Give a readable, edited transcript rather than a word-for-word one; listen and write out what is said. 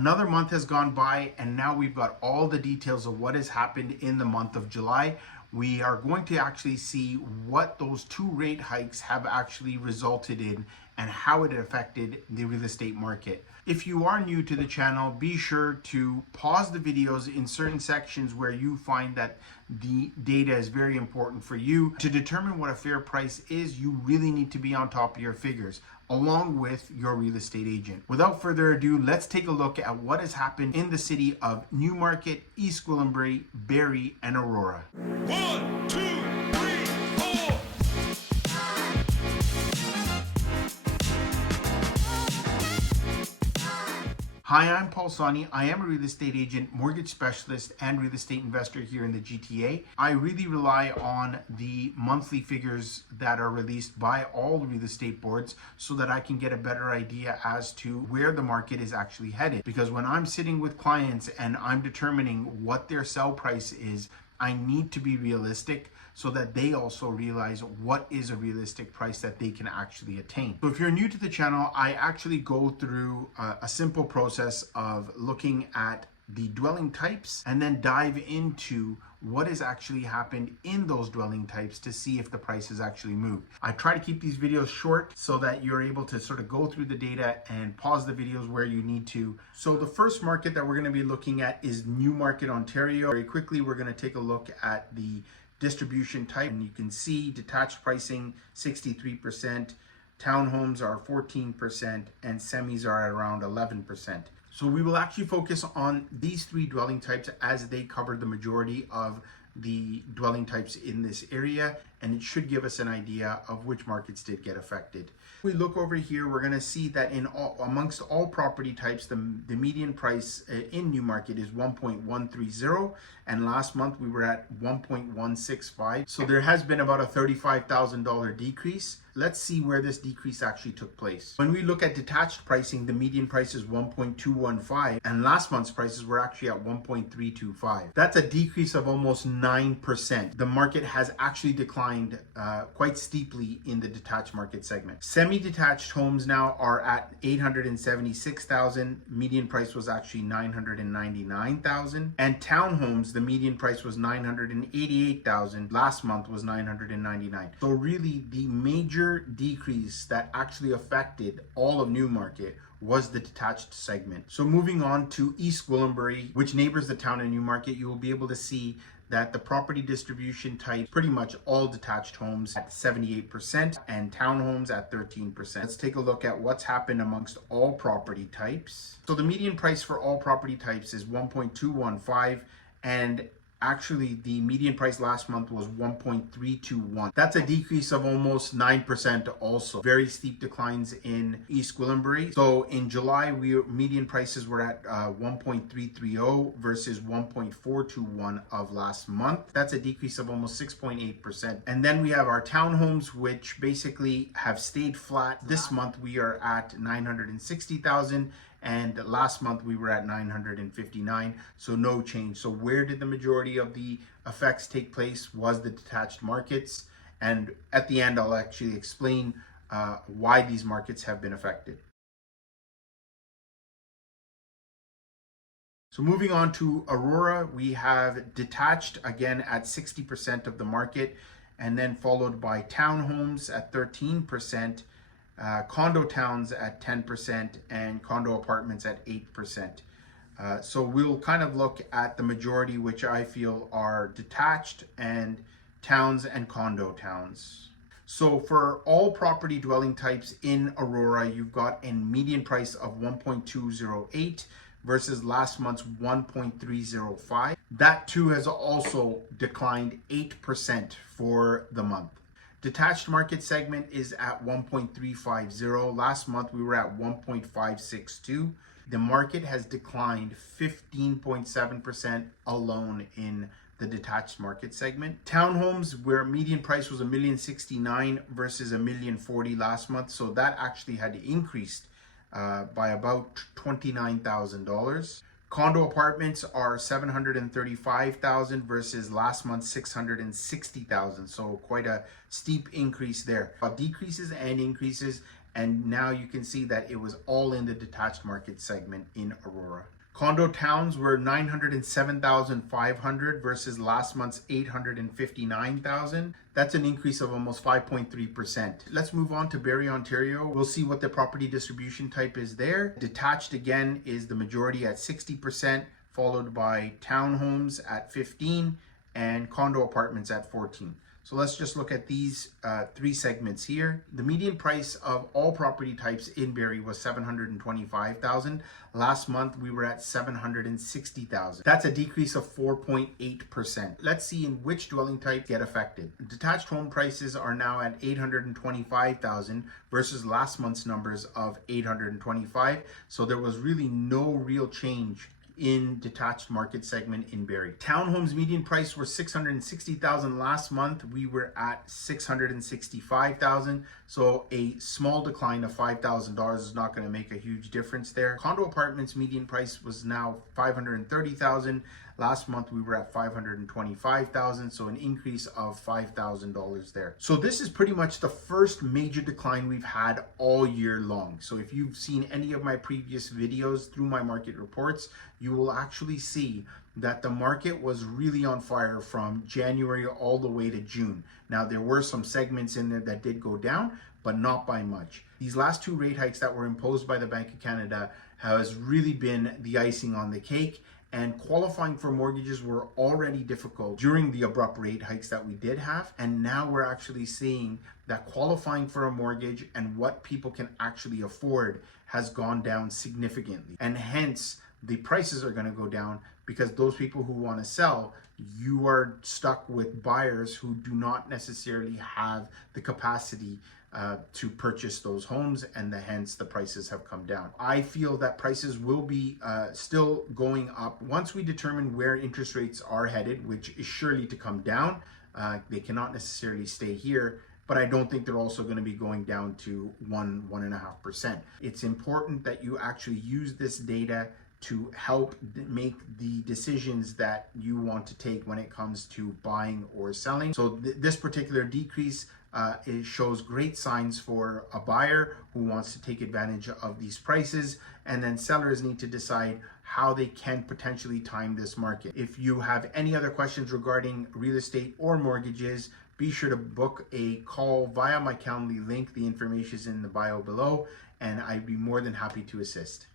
Another month has gone by, and now we've got all the details of what has happened in the month of July. We are going to actually see what those two rate hikes have actually resulted in and how it affected the real estate market. If you are new to the channel, be sure to pause the videos in certain sections where you find that the data is very important for you. To determine what a fair price is, you really need to be on top of your figures, along with your real estate agent. Without further ado, let's take a look at what has happened in the city of Newmarket, East Gwillimbury, Barrie, and Aurora. 1, 2, 3, 4. Hi, I'm Paul Sawhney. I am a real estate agent, mortgage specialist, and real estate investor here in the GTA. I really rely on the monthly figures that are released by all the real estate boards so that I can get a better idea as to where the market is actually headed. Because when I'm sitting with clients and I'm determining what their sell price is, I need to be realistic so that they also realize what is a realistic price that they can actually attain. So if you're new to the channel, I actually go through a simple process of looking at the dwelling types and then dive into what has actually happened in those dwelling types to see if the price has actually moved. I try to keep these videos short so that you're able to sort of go through the data and pause the videos where you need to. So the first market that we're going to be looking at is Newmarket, Ontario. Very quickly, we're going to take a look at the distribution type, and you can see detached pricing 63%, townhomes are 14%, and semis are at around 11%. So we will actually focus on these three dwelling types as they cover the majority of the dwelling types in this area, and it should give us an idea of which markets did get affected. If we look over here, we're going to see that amongst all property types, the median price in Newmarket is 1.130, and last month we were at 1.165. So there has been about a $35,000 decrease. Let's see where this decrease actually took place. When we look at detached pricing, the median price is 1.215, and last month's prices were actually at 1.325. That's a decrease of almost 9%. The market has actually declined quite steeply in the detached market segment. Semi-detached homes now are at 876,000. Median price was actually 999,000. And townhomes, the median price was 988,000. Last month was 999. So really, the major decrease that actually affected all of Newmarket was the detached segment. So moving on to East Gwillimbury, which neighbors the town of Newmarket, you will be able to see that the property distribution type, pretty much all detached homes at 78% and townhomes at 13%. Let's take a look at what's happened amongst all property types. So the median price for all property types is 1.215, and actually, the median price last month was 1.321. That's a decrease of almost 9% also. Very steep declines in East Gwillimbury. So in July, median prices were at 1.330 versus 1.421 of last month. That's a decrease of almost 6.8%. And then we have our townhomes, which basically have stayed flat. This month, we are at 960,000. And last month we were at 959, so no change. So where did the majority of the effects take place was the detached markets. And at the end, I'll actually explain why these markets have been affected. So moving on to Aurora, we have detached again at 60% of the market, and then followed by townhomes at 13%, condo towns at 10%, and condo apartments at 8%. So we'll kind of look at the majority, which I feel are detached and towns and condo towns. So for all property dwelling types in Aurora, you've got a median price of 1.208 versus last month's 1.305. That too has also declined 8% for the month. Detached market segment is at 1.350. Last month we were at 1.562. The market has declined 15.7% alone in the detached market segment. Townhomes, where median price was $1,069,000 versus $1,040,000 last month, so that actually had increased by about $29,000. Condo apartments are $735,000 versus last month $660,000, so quite a steep increase there. Decreases and increases, And now you can see that it was all in the detached market segment in Aurora. Condo towns were 907,500 versus last month's 859,000. That's an increase of almost 5.3%. Let's move on to Barrie, Ontario. We'll see what the property distribution type is there. Detached again is the majority at 60%, followed by townhomes at 15 and condo apartments at 14. So let's just look at these three segments here. The median price of all property types in Barrie was $725,000. Last month we were at $760,000. That's a decrease of 4.8%. Let's see in which dwelling type get affected. Detached home prices are now at $825,000 versus last month's numbers of $825,000. So there was really no real change in detached market segment in Barrie. Townhomes median price were $660,000 last month. We were at $665,000. So a small decline of $5,000 is not going to make a huge difference there. Condo apartments median price was now $530,000. Last month we were at $525,000, so an increase of $5,000 there. So this is pretty much the first major decline we've had all year long. So if you've seen any of my previous videos through my market reports, you will actually see that the market was really on fire from January all the way to June. Now there were some segments in there that did go down, but not by much. These last two rate hikes that were imposed by the Bank of Canada has really been the icing on the cake. And qualifying for mortgages were already difficult during the abrupt rate hikes that we did have. And now we're actually seeing that qualifying for a mortgage and what people can actually afford has gone down significantly. And hence, the prices are going to go down because those people who want to sell, you are stuck with buyers who do not necessarily have the capacity to purchase those homes, and hence the prices have come down. I feel that prices will be still going up once we determine where interest rates are headed, which is surely to come down. They cannot necessarily stay here, but I don't think they're also going to be going down to 1.5%. It's important that you actually use this data to help make the decisions that you want to take when it comes to buying or selling. So this particular decrease it shows great signs for a buyer who wants to take advantage of these prices, and then sellers need to decide how they can potentially time this market. If you have any other questions regarding real estate or mortgages, be sure to book a call via my Calendly link. The information is in the bio below, and I'd be more than happy to assist.